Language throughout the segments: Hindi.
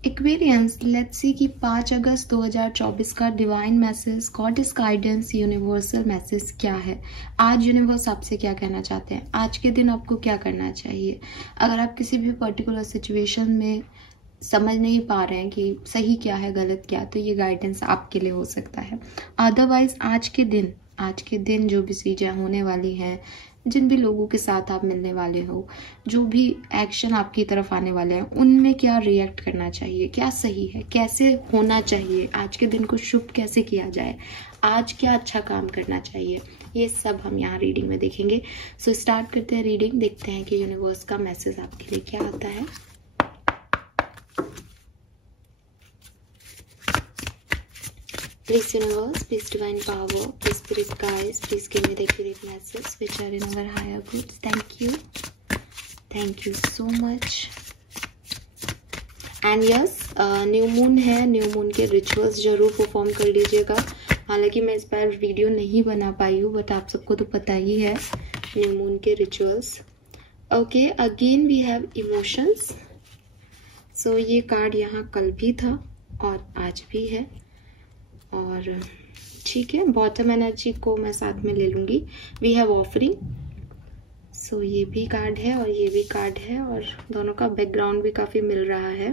एक्वेरियंस, लेट्स सी कि 5 अगस्त 2024 का divine message, goddess guidance, universal message क्या है। आज यूनिवर्स आपसे क्या कहना चाहते हैं, आज के दिन आपको क्या करना चाहिए। अगर आप किसी भी पर्टिकुलर सिचुएशन में समझ नहीं पा रहे हैं कि सही क्या है गलत क्या, तो ये गाइडेंस आपके लिए हो सकता है। अदरवाइज आज के दिन जो भी चीजें होने वाली हैं, जिन भी लोगों के साथ आप मिलने वाले हो, जो भी एक्शन आपकी तरफ आने वाले हैं, उनमें क्या रिएक्ट करना चाहिए, क्या सही है, कैसे होना चाहिए, आज के दिन को शुभ कैसे किया जाए, आज क्या अच्छा काम करना चाहिए, ये सब हम यहाँ रीडिंग में देखेंगे। सो स्टार्ट करते हैं रीडिंग, देखते हैं कि यूनिवर्स का मैसेज आपके लिए क्या आता है। Please universe, please divine power, please spirit guides, please give me the accurate message which are in our higher goods. Thank you so much. And yes, new moon है, न्यू मून के रिचुअल्स जरूर परफॉर्म कर लीजिएगा। हालांकि मैं इस बार वीडियो नहीं बना पाई हूँ, बट आप सबको तो पता ही है न्यू मून के rituals. Okay, again we have emotions. So ये कार्ड यहाँ कल भी था और आज भी है, और ठीक है, बॉटम एनर्जी को मैं साथ में ले लूंगी। We have offering. सो ये भी कार्ड है और ये भी कार्ड है, और दोनों का बैकग्राउंड भी काफी मिल रहा है।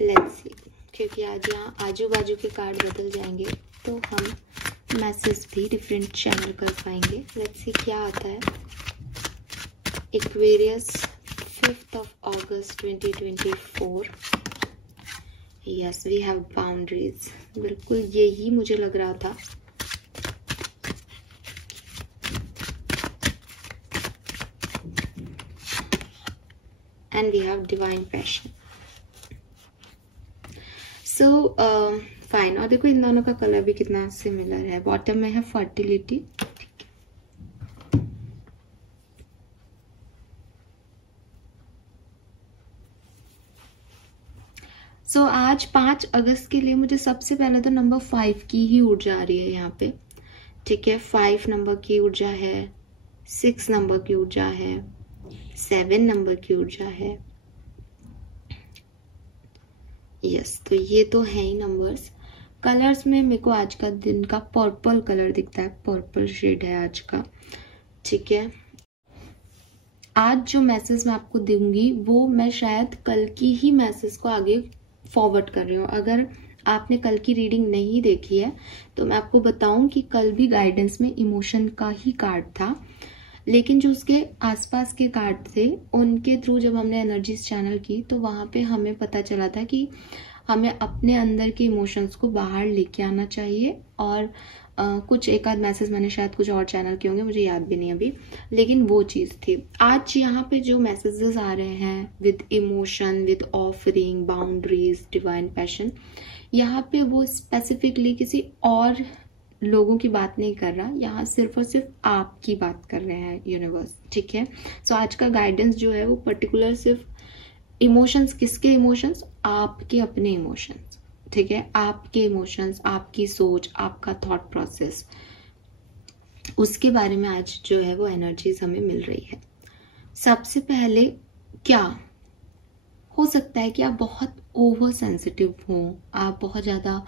लेट्स सी, क्योंकि आज यहाँ आजू बाजू के कार्ड बदल जाएंगे तो हम मैसेज भी डिफरेंट चैनल कर पाएंगे। लेट्स सी क्या आता है। Aquarius, 5th of August 2024. Yes, we have boundaries. बिल्कुल यही मुझे लग रहा था। And we have divine passion. So fine. और देखो इन दोनों का कलर भी कितना सिमिलर है। बॉटम में है फर्टिलिटी, सो आज 5 अगस्त के लिए मुझे सबसे पहले तो नंबर 5 की ही ऊर्जा आ रही है यहाँ पे। ठीक है, 5 नंबर की ऊर्जा है, 6 नंबर की ऊर्जा है, 7 नंबर की ऊर्जा है। यस, तो ये तो है ही नंबर्स। कलर्स में मेरे को आज का दिन का पर्पल कलर दिखता है, पर्पल शेड है आज का। ठीक है, आज जो मैसेज मैं आपको दूंगी वो मैं शायद कल की ही मैसेज को आगे फॉरवर्ड कर रही हूँ। अगर आपने कल की रीडिंग नहीं देखी है तो मैं आपको बताऊं कि कल भी गाइडेंस में इमोशन का ही कार्ड था, लेकिन जो उसके आसपास के कार्ड थे उनके थ्रू जब हमने एनर्जीज चैनल की तो वहां पे हमें पता चला था कि हमें अपने अंदर के इमोशंस को बाहर लेके आना चाहिए। और कुछ एक आध मैसेज मैंने शायद कुछ और चैनल किए होंगे, मुझे याद भी नहीं अभी, लेकिन वो चीज थी। आज यहाँ पे जो मैसेजेस आ रहे हैं with emotion, with offering, boundaries, divine passion, यहाँ पे वो स्पेसिफिकली किसी और लोगों की बात नहीं कर रहा, यहाँ सिर्फ और सिर्फ आपकी बात कर रहे हैं यूनिवर्स। ठीक है, सो आज का गाइडेंस जो है वो पर्टिकुलर सिर्फ इमोशंस, किसके इमोशंस, आपके अपने इमोशंस। ठीक है, आपके इमोशंस, आपकी सोच, आपका थॉट प्रोसेस, उसके बारे में आज जो है वो एनर्जीज हमें मिल रही है। सबसे पहले क्या हो सकता है कि आप बहुत ओवर सेंसिटिव हो, आप बहुत ज्यादा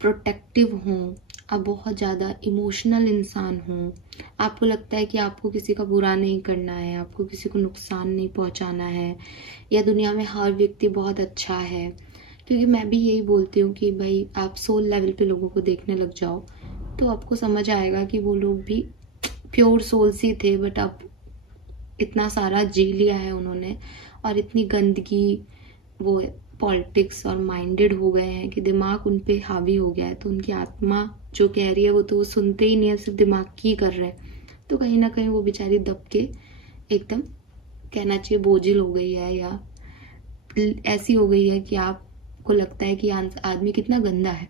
प्रोटेक्टिव हो, आप बहुत ज्यादा इमोशनल इंसान हो, आपको लगता है कि आपको किसी का बुरा नहीं करना है, आपको किसी को नुकसान नहीं पहुंचाना है, या दुनिया में हर व्यक्ति बहुत अच्छा है। क्योंकि मैं भी यही बोलती हूँ कि भाई आप सोल लेवल पे लोगों को देखने लग जाओ तो आपको समझ आएगा कि वो लोग भी प्योर सोल्स ही थे, बट अब इतना सारा जी लिया है उन्होंने और इतनी गंदगी, वो पॉलिटिक्स और माइंडेड हो गए हैं कि दिमाग उन पे हावी हो गया है, तो उनकी आत्मा जो कह रही है वो तो वो सुनते ही नहीं है, सिर्फ दिमाग की कर रहे हैं। तो कहीं ना कहीं वो बेचारी दब के एकदम कहना चाहिए बोझिल हो गई है, या ऐसी हो गई है कि आपको लगता है कि आदमी कितना गंदा है,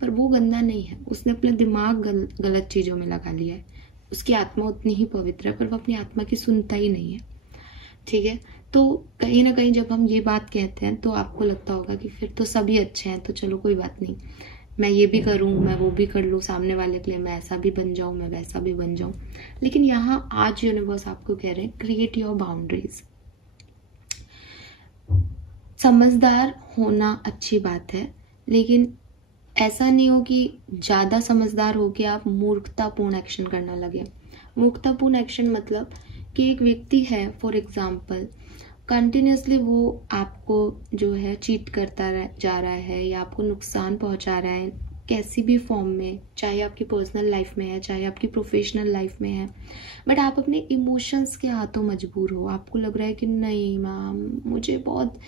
पर वो गंदा नहीं है, उसने अपना दिमाग गलत चीजों में लगा लिया है। उसकी आत्मा उतनी ही पवित्र है पर वो अपनी आत्मा की सुनता ही नहीं है। ठीक है, तो कहीं ना कहीं जब हम ये बात कहते हैं तो आपको लगता होगा कि फिर तो सभी अच्छे हैं, तो चलो कोई बात नहीं, मैं ये भी करूँ, मैं वो भी कर लूँ सामने वाले के लिए, मैं ऐसा भी बन जाऊँ, मैं वैसा भी बन जाऊँ। लेकिन यहाँ आज यूनिवर्स आपको कह रहे हैं क्रिएट योर बाउंड्रीज। समझदार होना अच्छी बात है, लेकिन ऐसा नहीं हो कि ज़्यादा समझदार हो के आप मूर्खतापूर्ण एक्शन करना लगे। मूर्खतापूर्ण एक्शन मतलब कि एक व्यक्ति है, फॉर एग्जाम्पल कंटिन्यूसली वो आपको जो है चीट करता जा रहा है या आपको नुकसान पहुंचा रहा है कैसी भी फॉर्म में, चाहे आपकी पर्सनल लाइफ में है चाहे आपकी प्रोफेशनल लाइफ में है, बट आप अपने इमोशंस के हाथों मजबूर हो। आपको लग रहा है कि नहीं मैम, मुझे बहुत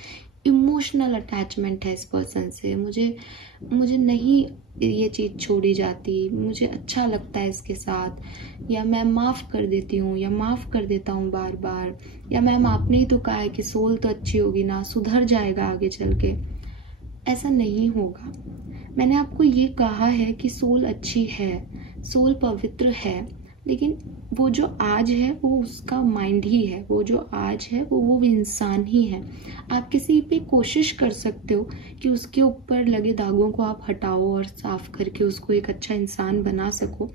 इमोशनल अटैचमेंट है इस पर्सन से, मुझे नहीं ये चीज़ छोड़ी जाती, मुझे अच्छा लगता है इसके साथ, या मैं माफ़ कर देती हूँ या माफ़ कर देता हूँ बार बार, या मैम आपने ही तो कहा है कि सोल तो अच्छी होगी ना, सुधर जाएगा आगे चल के। ऐसा नहीं होगा। मैंने आपको ये कहा है कि सोल अच्छी है, सोल पवित्र है, लेकिन वो जो आज है वो उसका माइंड ही है, वो जो आज है वो इंसान ही है। आप किसी पे कोशिश कर सकते हो कि उसके ऊपर लगे दागों को आप हटाओ और साफ करके उसको एक अच्छा इंसान बना सको।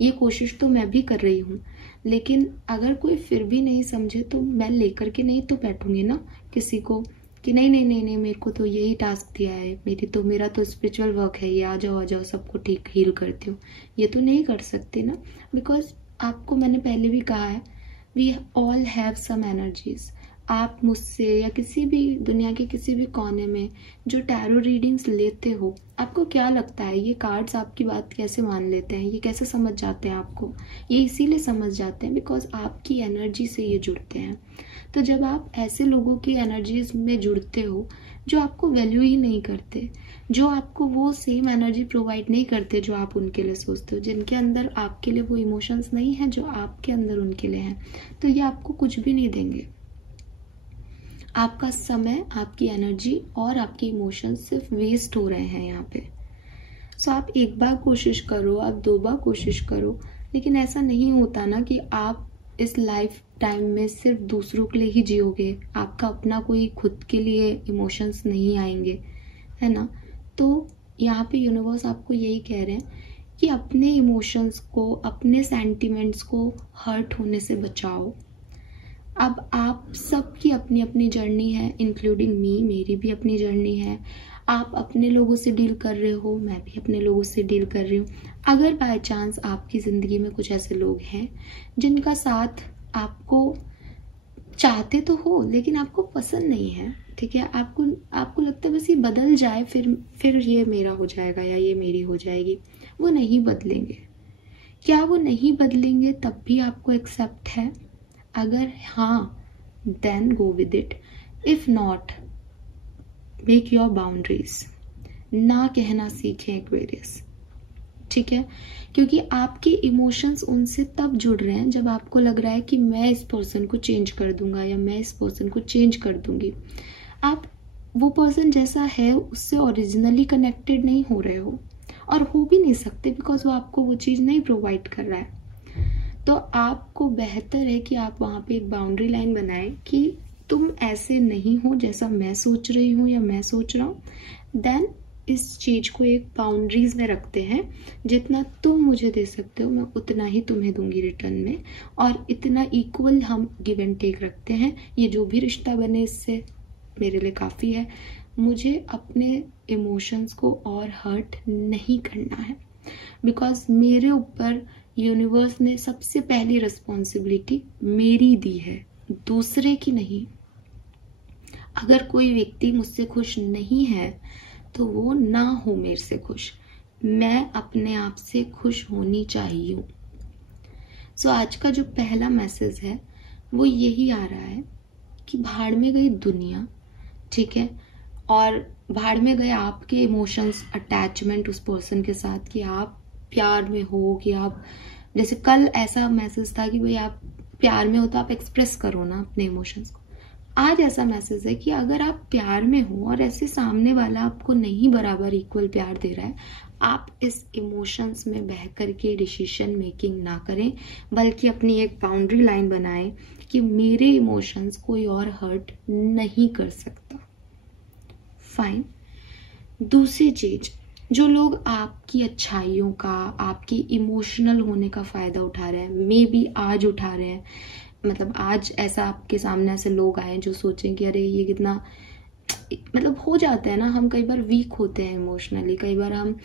ये कोशिश तो मैं भी कर रही हूँ, लेकिन अगर कोई फिर भी नहीं समझे तो मैं लेकर के नहीं तो बैठूंगी ना किसी को कि नहीं नहीं नहीं नहीं मेरे को तो यही टास्क दिया है, मेरा तो स्पिरिचुअल वर्क है, ये आ जाओ सबको ठीक हील करती हूँ। ये तो नहीं कर सकती ना, बिकॉज आपको मैंने पहले भी कहा है we all have some energies. आप मुझसे या किसी भी दुनिया के किसी भी कोने में जो टैरो रीडिंग्स लेते हो, आपको क्या लगता है ये कार्ड्स आपकी बात कैसे मान लेते हैं, ये कैसे समझ जाते हैं आपको? ये इसीलिए समझ जाते हैं बिकॉज आपकी एनर्जी से ये जुड़ते हैं। तो जब आप ऐसे लोगों की एनर्जीज में जुड़ते हो जो आपको वैल्यू ही नहीं करते, जो आपको वो सेम एनर्जी प्रोवाइड नहीं करते जो आप उनके लिए सोचते हो, जिनके अंदर आपके लिए वो इमोशंस नहीं है जो आपके अंदर उनके लिए हैं, तो ये आपको कुछ भी नहीं देंगे। आपका समय, आपकी एनर्जी और आपके इमोशंस सिर्फ वेस्ट हो रहे हैं यहाँ पे। सो आप एक बार कोशिश करो, आप 2 बार कोशिश करो, लेकिन ऐसा नहीं होता ना कि आप इस लाइफ टाइम में सिर्फ दूसरों के लिए ही जियोगे, आपका अपना कोई खुद के लिए इमोशंस नहीं आएंगे, है ना। तो यहाँ पे यूनिवर्स आपको यही कह रहे हैं कि अपने इमोशंस को, अपने सेंटिमेंट्स को हर्ट होने से बचाओ। अब आप सबकी अपनी अपनी जर्नी है, इंक्लूडिंग मी, मेरी भी अपनी जर्नी है। आप अपने लोगों से डील कर रहे हो, मैं भी अपने लोगों से डील कर रही हूँ। अगर बाय चांस आपकी ज़िंदगी में कुछ ऐसे लोग हैं जिनका साथ आपको चाहते तो हो लेकिन आपको पसंद नहीं है, ठीक है, आपको लगता है बस ये बदल जाए फिर ये मेरा हो जाएगा या ये मेरी हो जाएगी, वो नहीं बदलेंगे। क्या वो नहीं बदलेंगे तब भी आपको एक्सेप्ट है? अगर हाँ, then go with it. If not, make your boundaries. ना कहना सीखें एक्वेरियस, ठीक है, क्योंकि आपके इमोशंस उनसे तब जुड़ रहे हैं जब आपको लग रहा है कि मैं इस पर्सन को चेंज कर दूंगा या मैं इस पर्सन को चेंज कर दूंगी। आप वो पर्सन जैसा है उससे ओरिजिनली कनेक्टेड नहीं हो रहे हो और हो भी नहीं सकते बिकॉज वो आपको वो चीज़ नहीं प्रोवाइड कर रहा है। तो आपको बेहतर है कि आप वहाँ पे एक बाउंड्री लाइन बनाएं कि तुम ऐसे नहीं हो जैसा मैं सोच रही हूँ या मैं सोच रहा हूँ। देन इस चीज़ को एक बाउंड्रीज में रखते हैं, जितना तुम मुझे दे सकते हो मैं उतना ही तुम्हें दूंगी रिटर्न में, और इतना इक्वल हम गिव एंड टेक रखते हैं। ये जो भी रिश्ता बने इससे मेरे लिए काफ़ी है। मुझे अपने इमोशंस को और हर्ट नहीं करना है बिकॉज मेरे ऊपर यूनिवर्स ने सबसे पहली रिस्पॉन्सिबिलिटी मेरी दी है, दूसरे की नहीं। अगर कोई व्यक्ति मुझसे खुश नहीं है तो वो ना हो मेरे से खुश, मैं अपने आप से खुश होनी चाहिए। सो आज का जो पहला मैसेज है वो यही आ रहा है कि भाड़ में गई दुनिया, ठीक है, और भाड़ में गए आपके इमोशंस, अटैचमेंट उस पर्सन के साथ कि आप प्यार में हो, कि आप जैसे कल ऐसा मैसेज था कि भाई आप प्यार में हो तो आप एक्सप्रेस करो ना अपने इमोशंस को। आज ऐसा मैसेज है कि अगर आप प्यार में हो और ऐसे सामने वाला आपको नहीं बराबर इक्वल प्यार दे रहा है, आप इस इमोशंस में बह करके डिसीजन मेकिंग ना करें, बल्कि अपनी एक बाउंड्री लाइन बनाएं कि मेरे इमोशंस कोई और हर्ट नहीं कर सकता। फाइन। दूसरी चीज, जो लोग आपकी अच्छाइयों का, आपकी इमोशनल होने का फायदा उठा रहे हैं, मे बी आज उठा रहे हैं, मतलब आज ऐसा आपके सामने ऐसे लोग आए जो सोचें कि अरे ये कितना, मतलब हो जाता है ना, हम कई बार वीक होते हैं इमोशनली, कई बार हम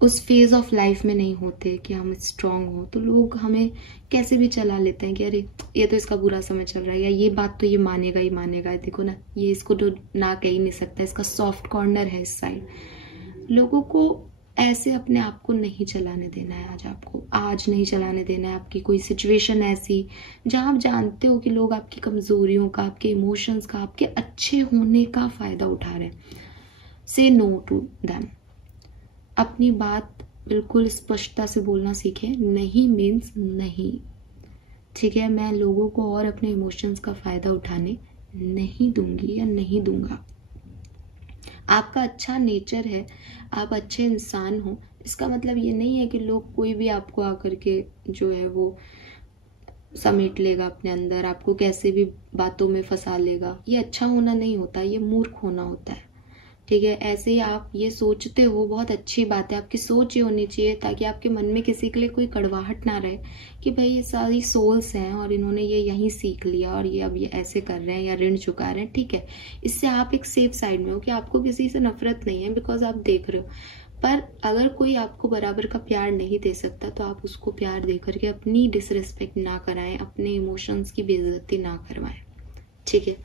उस फेज ऑफ लाइफ में नहीं होते कि हम स्ट्रांग हो, तो लोग हमें कैसे भी चला लेते हैं कि अरे ये तो इसका बुरा समय चल रहा है, या ये बात तो ये मानेगा ही मानेगा, देखो ना ये इसको तो ना कह ही नहीं सकता, इसका सॉफ्ट कॉर्नर है इस साइड। लोगों को ऐसे अपने आप को नहीं चलाने देना है, आज नहीं चलाने देना है। आपकी कोई सिचुएशन ऐसी जहां आप जानते हो कि लोग आपकी कमजोरियों का, आपके इमोशंस का, आपके अच्छे होने का फायदा उठा रहे हैं, से नो टू देम। अपनी बात बिल्कुल स्पष्टता से बोलना सीखें, नहीं मीन्स नहीं, ठीक है। मैं लोगों को और अपने इमोशंस का फायदा उठाने नहीं दूंगी या नहीं दूंगा। आपका अच्छा नेचर है, आप अच्छे इंसान हो, इसका मतलब ये नहीं है कि लोग कोई भी आपको आकर के जो है वो समेट लेगा अपने अंदर, आपको कैसे भी बातों में फंसा लेगा। ये अच्छा होना नहीं होता, ये मूर्ख होना होता है, ठीक है। ऐसे ही आप ये सोचते हो, बहुत अच्छी बात है, आपकी सोच ये होनी चाहिए ताकि आपके मन में किसी के लिए कोई कड़वाहट ना रहे कि भाई ये सारी सोल्स हैं और इन्होंने ये यहीं सीख लिया और ये अब ये ऐसे कर रहे हैं या ऋण चुका रहे हैं, ठीक है। इससे आप एक सेफ साइड में हो कि आपको किसी से नफरत नहीं है, बिकॉज आप देख रहे हो। पर अगर कोई आपको बराबर का प्यार नहीं दे सकता तो आप उसको प्यार दे करके अपनी डिसरिस्पेक्ट ना कराएं, अपने इमोशंस की बेइज्जती ना करवाएं, ठीक है।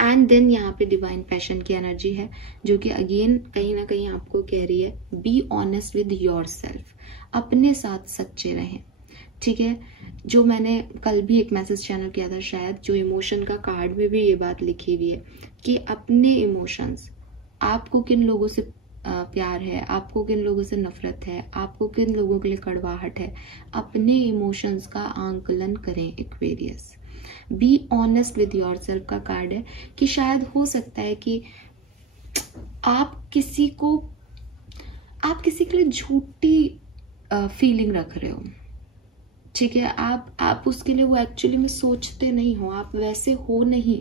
एंड देन यहाँ पे डिवाइन पैशन की एनर्जी है जो कि अगेन कहीं ना कहीं आपको कह रही है B honest with your self, अपने साथ सच्चे रहें, ठीक है। जो मैंने कल भी एक मैसेज चैनल किया था शायद, जो इमोशन का कार्ड में भी ये बात लिखी हुई है कि अपने इमोशंस, आपको किन लोगों से प्यार है, आपको किन लोगों से नफरत है, आपको किन लोगों के लिए कड़वाहट है, अपने इमोशंस का आंकलन करें Aquarius. B honest with your self का कार्ड है कि शायद हो सकता है कि आप किसी के लिए झूठी फीलिंग रख रहे हो, ठीक है। आप उसके लिए वो एक्चुअली में सोचते नहीं हो, आप वैसे हो नहीं।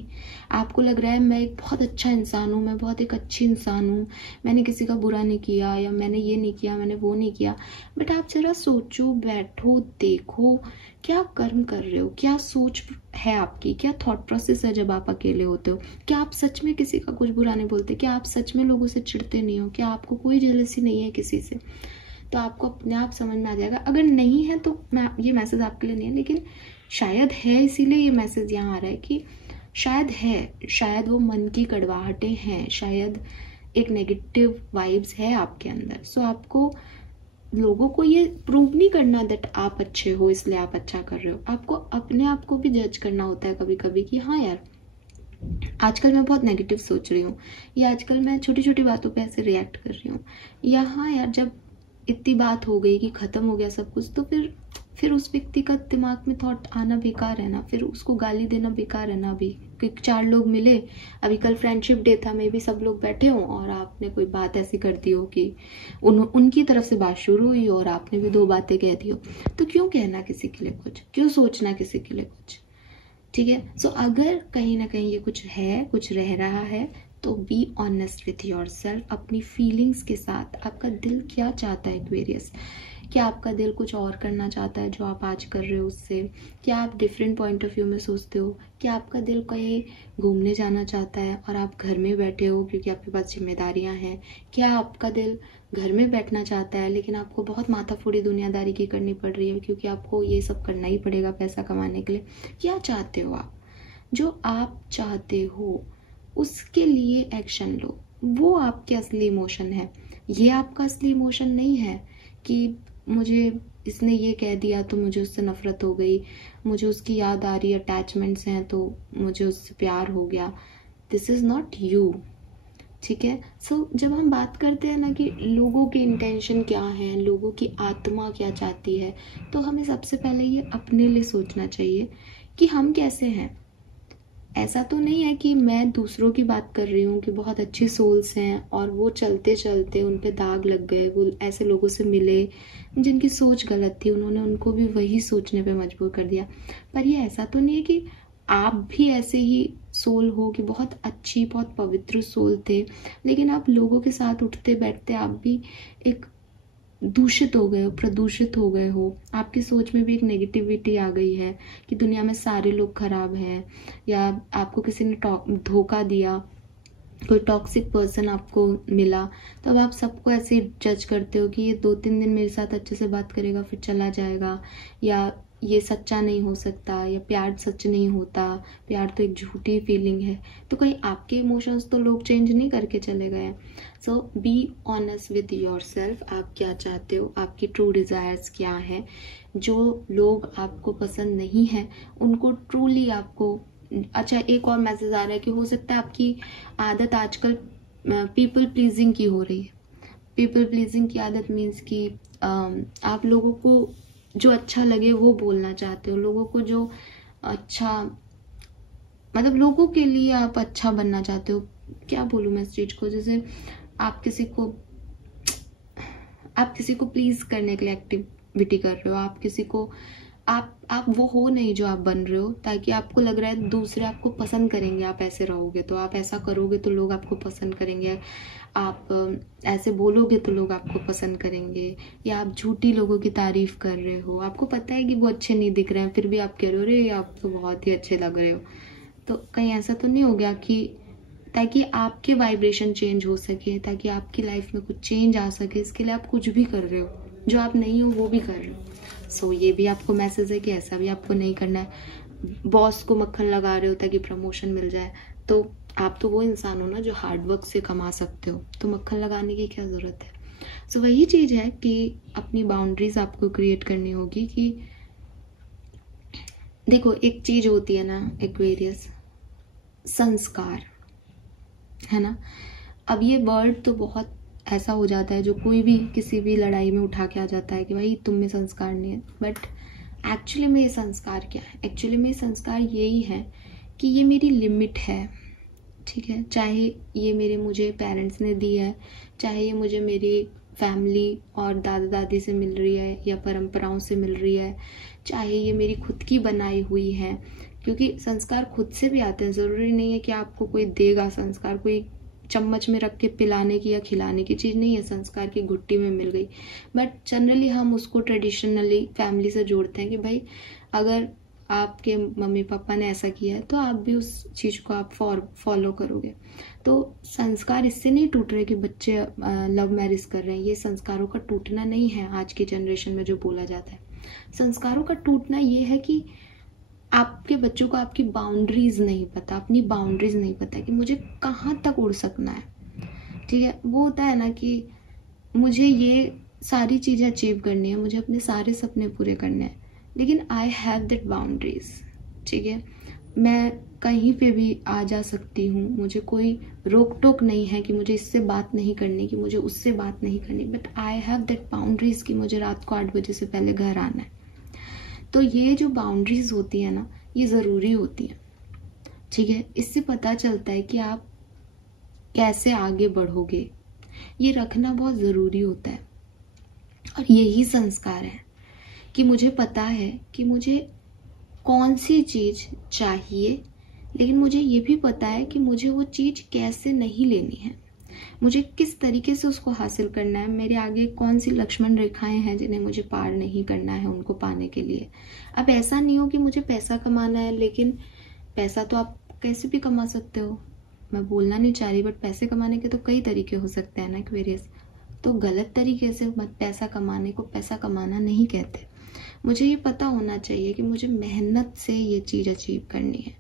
आपको लग रहा है मैं एक बहुत अच्छा इंसान हूँ, मैं बहुत एक अच्छी इंसान हूँ, मैंने किसी का बुरा नहीं किया, या मैंने ये नहीं किया, मैंने वो नहीं किया। बट आप जरा सोचो, बैठो, देखो क्या कर्म कर रहे हो, क्या सोच है आपकी, क्या थॉट प्रोसेस है जब आप अकेले होते हो। क्या आप सच में किसी का कुछ बुरा नहीं बोलते, क्या आप सच में लोगों से चिढ़ते नहीं हो, क्या आपको कोई जेलसी नहीं है किसी से। तो आपको अपने आप समझ में आ जाएगा। अगर नहीं है तो मैं, ये मैसेज आपके लिए नहीं है, लेकिन शायद है, इसीलिए ये मैसेज यहाँ आ रहा है कि शायद है, शायद वो मन की कड़वाहटें हैं, शायद एक नेगेटिव वाइब्स है आपके अंदर। सो आपको लोगों को ये प्रूव नहीं करना दैट आप अच्छे हो इसलिए आप अच्छा कर रहे हो, आपको अपने आप को भी जज करना होता है कभी कभी कि हाँ यार आजकल मैं बहुत नेगेटिव सोच रही हूँ, या आजकल मैं छोटी छोटी बातों पे ऐसे रिएक्ट कर रही हूँ, या हाँ यार जब इतनी बात हो गई कि खत्म हो गया सब कुछ, तो फिर उस व्यक्ति का दिमाग में थॉट आना बेकार है ना, फिर उसको गाली देना बेकार है ना। अभी क्योंकि 4 लोग मिले, अभी कल फ्रेंडशिप डे था, मे बी सब लोग बैठे हो और आपने कोई बात ऐसी कर दी हो कि उनकी तरफ से बात शुरू हुई और आपने भी 2 बातें कह दी हो, तो क्यों कहना किसी के लिए कुछ, क्यों सोचना किसी के लिए कुछ, ठीक है। सो अगर कहीं ना कहीं ये कुछ है, कुछ रह रहा है, तो B honest with your self, अपनी फीलिंग्स के साथ। आपका दिल क्या चाहता है एक्वेरियस, क्या आपका दिल कुछ और करना चाहता है जो आप आज कर रहे हो उससे, क्या आप डिफरेंट पॉइंट ऑफ व्यू में सोचते हो, क्या आपका दिल कहीं घूमने जाना चाहता है और आप घर में बैठे हो क्योंकि आपके पास जिम्मेदारियां हैं, क्या आपका दिल घर में बैठना चाहता है लेकिन आपको बहुत माथाफोड़ी दुनियादारी की करनी पड़ रही है क्योंकि आपको ये सब करना ही पड़ेगा पैसा कमाने के लिए। क्या चाहते हो आप, जो आप चाहते हो उसके लिए एक्शन लो, वो आपके असली इमोशन है। ये आपका असली इमोशन नहीं है कि मुझे इसने ये कह दिया तो मुझे उससे नफरत हो गई, मुझे उसकी याद आ रही, अटैचमेंट्स हैं तो मुझे उससे प्यार हो गया। दिस इज नॉट यू, ठीक है। सो जब हम बात करते हैं ना कि लोगों के इंटेंशन क्या है, लोगों की आत्मा क्या चाहती है, तो हमें सबसे पहले ये अपने लिए सोचना चाहिए कि हम कैसे हैं। ऐसा तो नहीं है कि मैं दूसरों की बात कर रही हूँ कि बहुत अच्छी सोल्स हैं और वो चलते चलते उन पे दाग लग गए, वो ऐसे लोगों से मिले जिनकी सोच गलत थी, उन्होंने उनको भी वही सोचने पे मजबूर कर दिया। पर ये ऐसा तो नहीं है कि आप भी ऐसे ही सोल हो कि बहुत अच्छी, बहुत पवित्र सोल थे, लेकिन आप लोगों के साथ उठते बैठते आप भी एक दूषित हो गए हो, प्रदूषित हो गए हो। आपकी सोच में भी एक नेगेटिविटी आ गई है कि दुनिया में सारे लोग खराब हैं, या आपको किसी ने धोखा दिया, कोई टॉक्सिक पर्सन आपको मिला, तो अब आप सबको ऐसे जज करते हो कि ये 2-3 दिन मेरे साथ अच्छे से बात करेगा फिर चला जाएगा, या ये सच्चा नहीं हो सकता, या प्यार सच नहीं होता, प्यार तो एक झूठी फीलिंग है। तो कहीं आपके इमोशंस तो लोग चेंज नहीं करके चले गए। So be honest with yourself, आप क्या चाहते हो, आपकी ट्रू डिज़ायर्स क्या है। जो लोग आपको पसंद नहीं है उनको ट्रूली आपको, अच्छा एक और मैसेज आ रहा है कि हो सकता है आपकी आदत आजकल पीपल प्लीजिंग की हो रही है। पीपल प्लीजिंग की आदत मीन्स कि आप लोगों को जो अच्छा लगे वो बोलना चाहते हो, लोगों को जो अच्छा, मतलब लोगों के लिए आप अच्छा बनना चाहते हो। क्या बोलूँ मैं इस चीज को, जैसे आप किसी को प्लीज करने के लिए एक्टिविटी कर रहे हो, आप किसी को, आप वो हो नहीं जो आप बन रहे हो, ताकि आपको लग रहा है दूसरे आपको पसंद करेंगे, आप ऐसे रहोगे तो, आप ऐसा करोगे तो लोग आपको पसंद करेंगे, आप ऐसे बोलोगे तो लोग आपको पसंद करेंगे, या आप झूठी लोगों की तारीफ कर रहे हो, आपको पता है कि वो अच्छे नहीं दिख रहे हैं फिर भी आप कह रहे हो रे आप तो बहुत ही अच्छे लग रहे हो। तो कहीं ऐसा तो नहीं हो गया कि, ताकि आपके वाइब्रेशन चेंज हो सके, ताकि आपकी लाइफ में कुछ चेंज आ सके, इसके लिए आप कुछ भी कर रहे हो, जो आप नहीं हो वो भी कर रहे हो। सो ये भी आपको मैसेज है कि ऐसा भी आपको नहीं करना है। बॉस को मक्खन लगा रहे हो ताकि प्रमोशन मिल जाए, तो आप तो वो इंसान हो ना जो हार्डवर्क से कमा सकते हो, तो मक्खन लगाने की क्या ज़रूरत है। सो वही चीज़ है कि अपनी बाउंड्रीज आपको क्रिएट करनी होगी। कि देखो एक चीज़ होती है ना एक्वेरियस, संस्कार, है ना। अब ये वर्ड तो बहुत ऐसा हो जाता है जो कोई भी किसी भी लड़ाई में उठा के आ जाता है कि भाई तुम में संस्कार नहीं है, बट एक्चुअली में ये संस्कार क्या है, एक्चुअली में संस्कार यही है कि ये मेरी लिमिट है, ठीक है। चाहे ये मुझे पेरेंट्स ने दी है, चाहे ये मुझे मेरी फैमिली और दादा दादी से मिल रही है या परंपराओं से मिल रही है, चाहे ये मेरी खुद की बनाई हुई है, क्योंकि संस्कार खुद से भी आते हैं। ज़रूरी नहीं है कि आपको कोई देगा संस्कार, कोई चम्मच में रख के पिलाने की या खिलाने की चीज़ नहीं है, संस्कार की घुट्टी में मिल गई। बट जनरली हम उसको ट्रेडिशनली फैमिली से जोड़ते हैं कि भाई अगर आपके मम्मी पापा ने ऐसा किया है तो आप भी उस चीज़ को आप फॉलो करोगे। तो संस्कार इससे नहीं टूट रहे कि बच्चे लव मैरिज कर रहे हैं, ये संस्कारों का टूटना नहीं है आज की जनरेशन में जो बोला जाता है। संस्कारों का टूटना ये है कि आपके बच्चों को आपकी बाउंड्रीज नहीं पता, अपनी बाउंड्रीज नहीं पता कि मुझे कहाँ तक उड़ सकना है, ठीक है। वो होता है ना कि मुझे ये सारी चीज़ें अचीव करनी है, मुझे अपने सारे सपने पूरे करने हैं, लेकिन आई हैव दैट बाउंड्रीज, ठीक है। मैं कहीं पे भी आ जा सकती हूँ, मुझे कोई रोक टोक नहीं है कि मुझे इससे बात नहीं करनी, कि मुझे उससे बात नहीं करनी, but I have that boundaries कि मुझे रात को 8 बजे से पहले घर आना है। तो ये जो बाउंड्रीज होती है ना, ये ज़रूरी होती है, ठीक है। इससे पता चलता है कि आप कैसे आगे बढ़ोगे, ये रखना बहुत ज़रूरी होता है। और यही संस्कार है कि मुझे पता है कि मुझे कौन सी चीज़ चाहिए, लेकिन मुझे ये भी पता है कि मुझे वो चीज़ कैसे नहीं लेनी है, मुझे किस तरीके से उसको हासिल करना है, मेरे आगे कौन सी लक्ष्मण रेखाएं हैं जिन्हें मुझे पार नहीं करना है उनको पाने के लिए। अब ऐसा नहीं हो कि मुझे पैसा कमाना है, लेकिन पैसा तो आप कैसे भी कमा सकते हो, मैं बोलना नहीं चाह रही, बट पैसे कमाने के तो कई तरीके हो सकते हैं ना एक्वेरियस। तो गलत तरीके से मत पैसा कमाने को पैसा कमाना नहीं कहते। मुझे ये पता होना चाहिए कि मुझे मेहनत से ये चीज़ अचीव करनी है।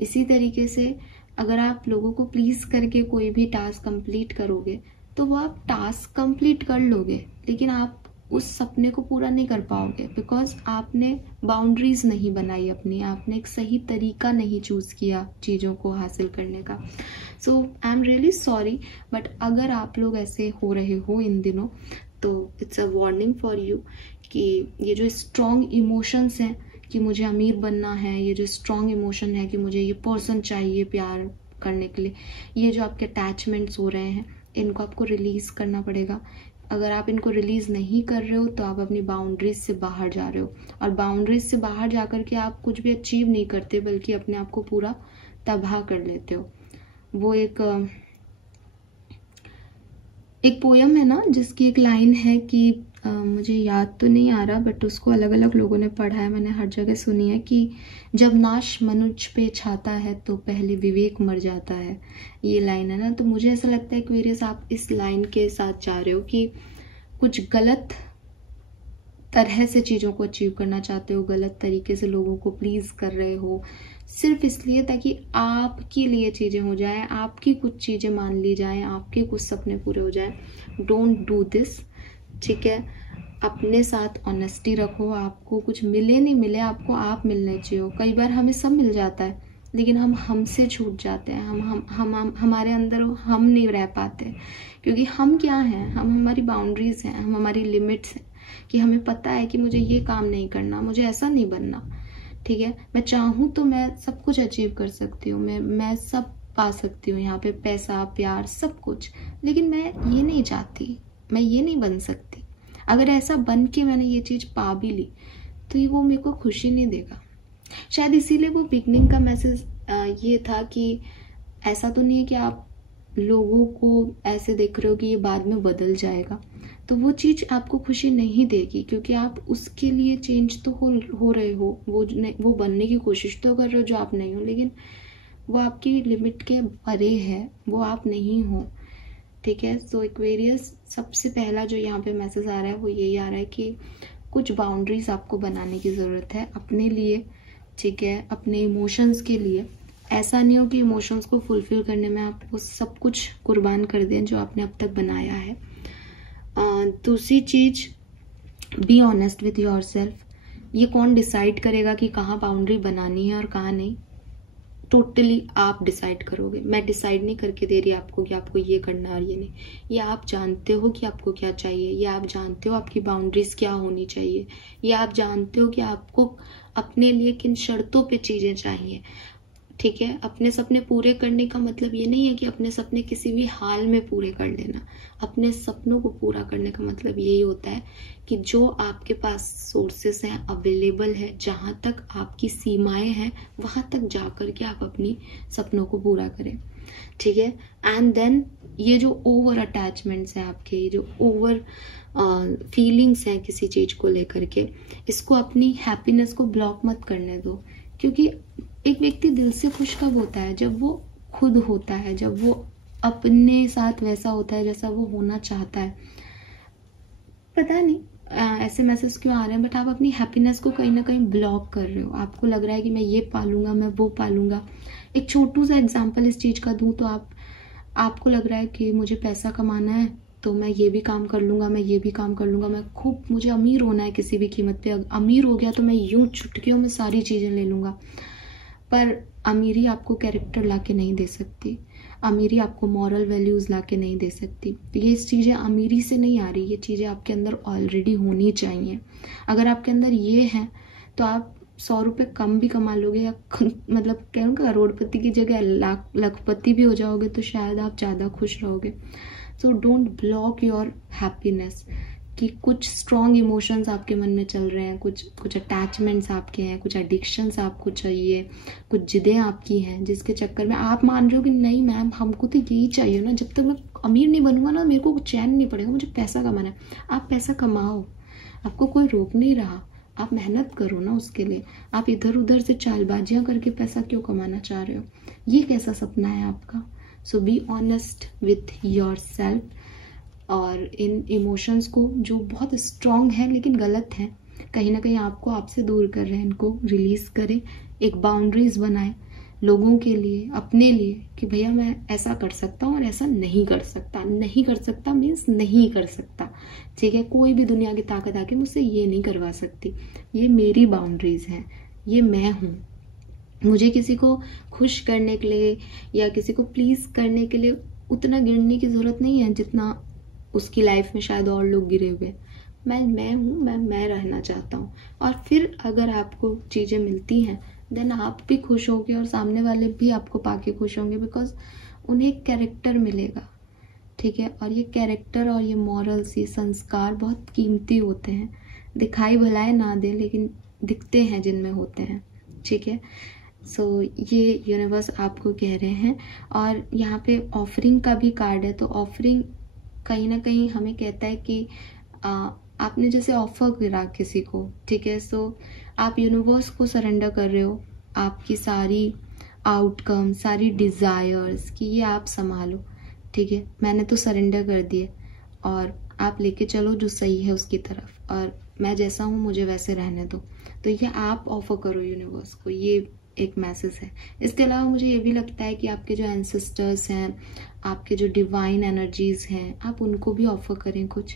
इसी तरीके से अगर आप लोगों को प्लीज़ करके कोई भी टास्क कंप्लीट करोगे तो वो आप टास्क कंप्लीट कर लोगे, लेकिन आप उस सपने को पूरा नहीं कर पाओगे, बिकॉज आपने बाउंड्रीज नहीं बनाई अपनी, आपने एक सही तरीका नहीं चूज़ किया चीज़ों को हासिल करने का। So I am really sorry, but अगर आप लोग ऐसे हो रहे हो इन दिनों तो it's a warning for you कि ये जो स्ट्रॉन्ग इमोशंस हैं कि मुझे अमीर बनना है, ये जो स्ट्रॉन्ग इमोशन है कि मुझे ये पर्सन चाहिए प्यार करने के लिए, ये जो आपके अटैचमेंट्स हो रहे हैं इनको आपको रिलीज़ करना पड़ेगा। अगर आप इनको रिलीज नहीं कर रहे हो तो आप अपनी बाउंड्रीज से बाहर जा रहे हो, और बाउंड्रीज से बाहर जाकर के आप कुछ भी अचीव नहीं करते बल्कि अपने आप को पूरा तबाह कर लेते हो। वो एक पोयम है ना जिसकी एक लाइन है कि मुझे याद तो नहीं आ रहा बट उसको अलग अलग लोगों ने पढ़ा है, मैंने हर जगह सुनी है कि जब नाश मनुष्य पे छाता है तो पहले विवेक मर जाता है। ये लाइन है ना, तो मुझे ऐसा लगता है कि एक्वेरियस आप इस लाइन के साथ जा रहे हो कि कुछ गलत तरह से चीज़ों को अचीव करना चाहते हो, गलत तरीके से लोगों को प्लीज कर रहे हो सिर्फ इसलिए ताकि आपके लिए चीज़ें हो जाए, आपकी कुछ चीज़ें मान ली जाएं, आपके कुछ सपने पूरे हो जाएं। डोंट डू दिस, ठीक है। अपने साथ ऑनेस्टी रखो, आपको कुछ मिले नहीं मिले आपको आप मिलने चाहिए। कई बार हमें सब मिल जाता है लेकिन हम हमसे छूट जाते हैं, हम हमारे अंदर हम नहीं रह पाते, क्योंकि हम क्या हैं, हम हमारी बाउंड्रीज हैं, हम हमारी लिमिट्स हैं कि हमें पता है कि मुझे ये काम नहीं करना, मुझे ऐसा नहीं बनना, ठीक है। मैं चाहूँ तो मैं सब कुछ अचीव कर सकती हूँ, मैं सब पा सकती हूँ यहाँ पे, पैसा प्यार सब कुछ, लेकिन मैं ये नहीं चाहती, मैं ये नहीं बन सकती। अगर ऐसा बन के मैंने ये चीज़ पा भी ली तो ये वो मेरे को खुशी नहीं देगा। शायद इसीलिए वो बिगनिंग का मैसेज ये था कि ऐसा तो नहीं है कि आप लोगों को ऐसे देख रहे हो कि ये बाद में बदल जाएगा, तो वो चीज़ आपको खुशी नहीं देगी, क्योंकि आप उसके लिए चेंज तो हो रहे हो, वो बनने की कोशिश तो कर रहे हो जो आप नहीं हो, लेकिन वो आपकी लिमिट के परे है, वो आप नहीं हो, ठीक है। सो एक्वेरियस सबसे पहला जो यहाँ पे मैसेज आ रहा है वो यही आ रहा है कि कुछ बाउंड्रीज आपको बनाने की ज़रूरत है अपने लिए, ठीक है, अपने इमोशंस के लिए। ऐसा नहीं हो कि इमोशंस को फुलफिल करने में आप वो सब कुछ कुर्बान कर दें जो आपने अब तक बनाया है। दूसरी चीज, B honest with your self. ये कौन डिसाइड करेगा कि कहाँ बाउंड्री बनानी है और कहाँ नहीं? टोटली आप डिसाइड करोगे। मैं डिसाइड नहीं करके दे रही आपको कि आपको ये करना है और ये नहीं। ये आप जानते हो कि आपको क्या चाहिए, ये आप जानते हो आपकी बाउंड्रीज क्या होनी चाहिए, ये आप जानते हो कि आपको अपने लिए किन शर्तों पे चीजें चाहिए, ठीक है। अपने सपने पूरे करने का मतलब ये नहीं है कि अपने सपने किसी भी हाल में पूरे कर लेना। अपने सपनों को पूरा करने का मतलब यही होता है कि जो आपके पास सोर्सेस हैं, अवेलेबल है, जहाँ तक आपकी सीमाएं हैं वहाँ तक जा कर के आप अपनी सपनों को पूरा करें, ठीक है। एंड देन ये जो ओवर अटैचमेंट्स हैं आपके, ये जो ओवर फीलिंग्स हैं किसी चीज को लेकर के, इसको अपनी हैप्पीनेस को ब्लॉक मत करने दो, क्योंकि एक व्यक्ति दिल से खुश कब होता है? जब वो खुद होता है, जब वो अपने साथ वैसा होता है जैसा वो होना चाहता है। पता नहीं ऐसे मैसेज क्यों आ रहे हैं, बट आप अपनी हैप्पीनेस को कहीं ना कहीं ब्लॉक कर रहे हो। आपको लग रहा है कि मैं ये पालूंगा, मैं वो पालूंगा। एक छोटू सा एग्जाम्पल इस चीज का दूं तो आपको लग रहा है कि मुझे पैसा कमाना है तो मैं ये भी काम कर लूंगा, मैं ये भी काम कर लूंगा, मैं खूब मुझे अमीर होना है किसी भी कीमत पे। अमीर हो गया तो मैं यूं चुटकियों में सारी चीजें ले लूंगा। पर अमीरी आपको कैरेक्टर लाके नहीं दे सकती, अमीरी आपको मॉरल वैल्यूज लाके नहीं दे सकती। ये चीजें अमीरी से नहीं आ रही, ये चीजें आपके अंदर ऑलरेडी होनी चाहिए। अगर आपके अंदर ये है तो आप 100 रुपये कम भी कमा लोगे, या मतलब कहूँ करोड़पति की जगह लखपति भी हो जाओगे तो शायद आप ज़्यादा खुश रहोगे। So don't block your happiness कि कुछ स्ट्रॉन्ग इमोशंस आपके मन में चल रहे हैं, कुछ अटैचमेंट्स आपके हैं, कुछ एडिक्शंस आपको चाहिए, कुछ जिदें आपकी हैं, जिसके चक्कर में आप मान रहे हो कि नहीं मैम हमको तो यही चाहिए ना, जब तक मैं अमीर नहीं बनूंगा ना मेरे को चैन नहीं पड़ेगा, मुझे पैसा कमाना है। आप पैसा कमाओ, आपको कोई रोक नहीं रहा, आप मेहनत करो ना उसके लिए। आप इधर उधर से चालबाजियां करके पैसा क्यों कमाना चाह रहे हो? ये कैसा सपना है आपका? So be honest with yourself, और इन इमोशंस को जो बहुत स्ट्रॉन्ग है लेकिन गलत है, कहीं ना कहीं आपको आपसे दूर कर रहे हैं, इनको रिलीज करें। एक बाउंड्रीज बनाएं लोगों के लिए, अपने लिए, कि भैया मैं ऐसा कर सकता हूँ और ऐसा नहीं कर सकता। नहीं कर सकता मीन्स नहीं कर सकता, ठीक है। कोई भी दुनिया की ताकत आके मुझसे ये नहीं करवा सकती, ये मेरी बाउंड्रीज हैं, ये मैं हूँ। मुझे किसी को खुश करने के लिए या किसी को प्लीज करने के लिए उतना गिरने की जरूरत नहीं है जितना उसकी लाइफ में शायद और लोग गिरे हुए। मैं हूँ, मैं रहना चाहता हूँ। और फिर अगर आपको चीज़ें मिलती हैं देन आप भी खुश होगे और सामने वाले भी आपको पाके खुश होंगे, बिकॉज उन्हें एक कैरेक्टर मिलेगा, ठीक है। और ये कैरेक्टर और ये मॉरल्स, ये संस्कार बहुत कीमती होते हैं, दिखाई भलाई ना दे लेकिन दिखते हैं जिनमें होते हैं, ठीक है। सो ये यूनिवर्स आपको कह रहे हैं। और यहाँ पे ऑफरिंग का भी कार्ड है, तो ऑफरिंग कहीं ना कहीं हमें कहता है कि आपने जैसे ऑफर करा किसी को, ठीक है, सो आप यूनिवर्स को सरेंडर कर रहे हो आपकी सारी आउटकम, सारी डिज़ायर्स कि ये आप संभालो, ठीक है, मैंने तो सरेंडर कर दिए और आप लेके चलो जो सही है उसकी तरफ, और मैं जैसा हूँ मुझे वैसे रहने दो। तो ये आप ऑफर करो यूनिवर्स को, ये एक मैसेज है। इसके अलावा मुझे ये भी लगता है कि आपके जो एंसेस्टर्स हैं, आपके जो डिवाइन एनर्जीज हैं, आप उनको भी ऑफर करें कुछ,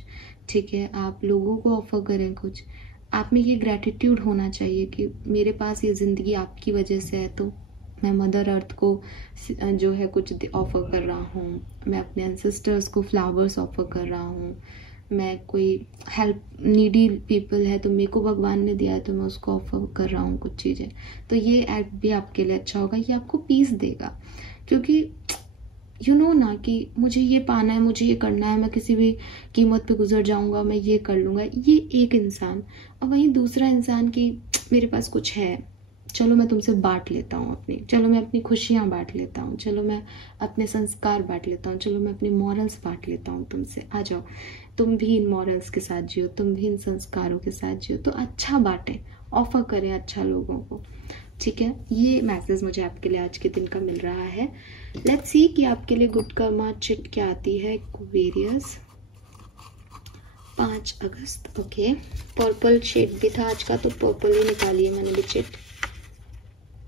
ठीक है, आप लोगों को ऑफर करें कुछ। आप में ये ग्रैटिट्यूड होना चाहिए कि मेरे पास ये ज़िंदगी आपकी वजह से है, तो मैं मदर अर्थ को जो है कुछ ऑफर कर रहा हूँ, मैं अपने एंसेस्टर्स को फ्लावर्स ऑफर कर रहा हूँ, मैं कोई हेल्प नीडी पीपल है तो मेरे को भगवान ने दिया है तो मैं उसको ऑफर कर रहा हूँ कुछ चीज़ें। तो ये एक्ट भी आपके लिए अच्छा होगा, ये आपको पीस देगा, क्योंकि यू नो ना कि मुझे ये पाना है, मुझे ये करना है, मैं किसी भी कीमत पे गुजर जाऊंगा, मैं ये कर लूँगा, ये एक इंसान। और वहीं दूसरा इंसान की मेरे पास कुछ है, चलो मैं तुमसे बांट लेता हूँ अपनी, चलो मैं अपनी खुशियाँ बांट लेता हूँ, चलो मैं अपने संस्कार बांट लेता हूँ, चलो मैं अपनी मॉरल्स बांट लेता हूँ तुमसे, आ जाओ तुम भी इन मॉरल्स के साथ जियो, तुम भी इन संस्कारों के साथ जियो। तो अच्छा बांटें, ऑफर करें अच्छा लोगों को, ठीक है। ये मैसेज मुझे आपके लिए आज के दिन का मिल रहा है। लेट्स सी कि आपके लिए गुड कर्मा चिट क्या आती है। एक्वेरियस 5 अगस्त, ओके। पर्पल शेड भी था आज का, तो पर्पल ही निकाली है मैंने भी chit.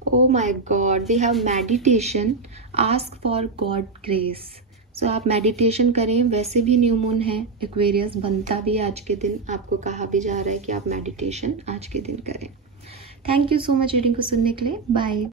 Oh my God, we have meditation. Ask for God grace. So आप मेडिटेशन करें, वैसे भी न्यू मून है, एक्वेरियस बनता भी आज के दिन, आपको कहा भी जा रहा है कि आप मेडिटेशन आज के दिन करें। Thank you so much reading को सुनने के लिए, बाय।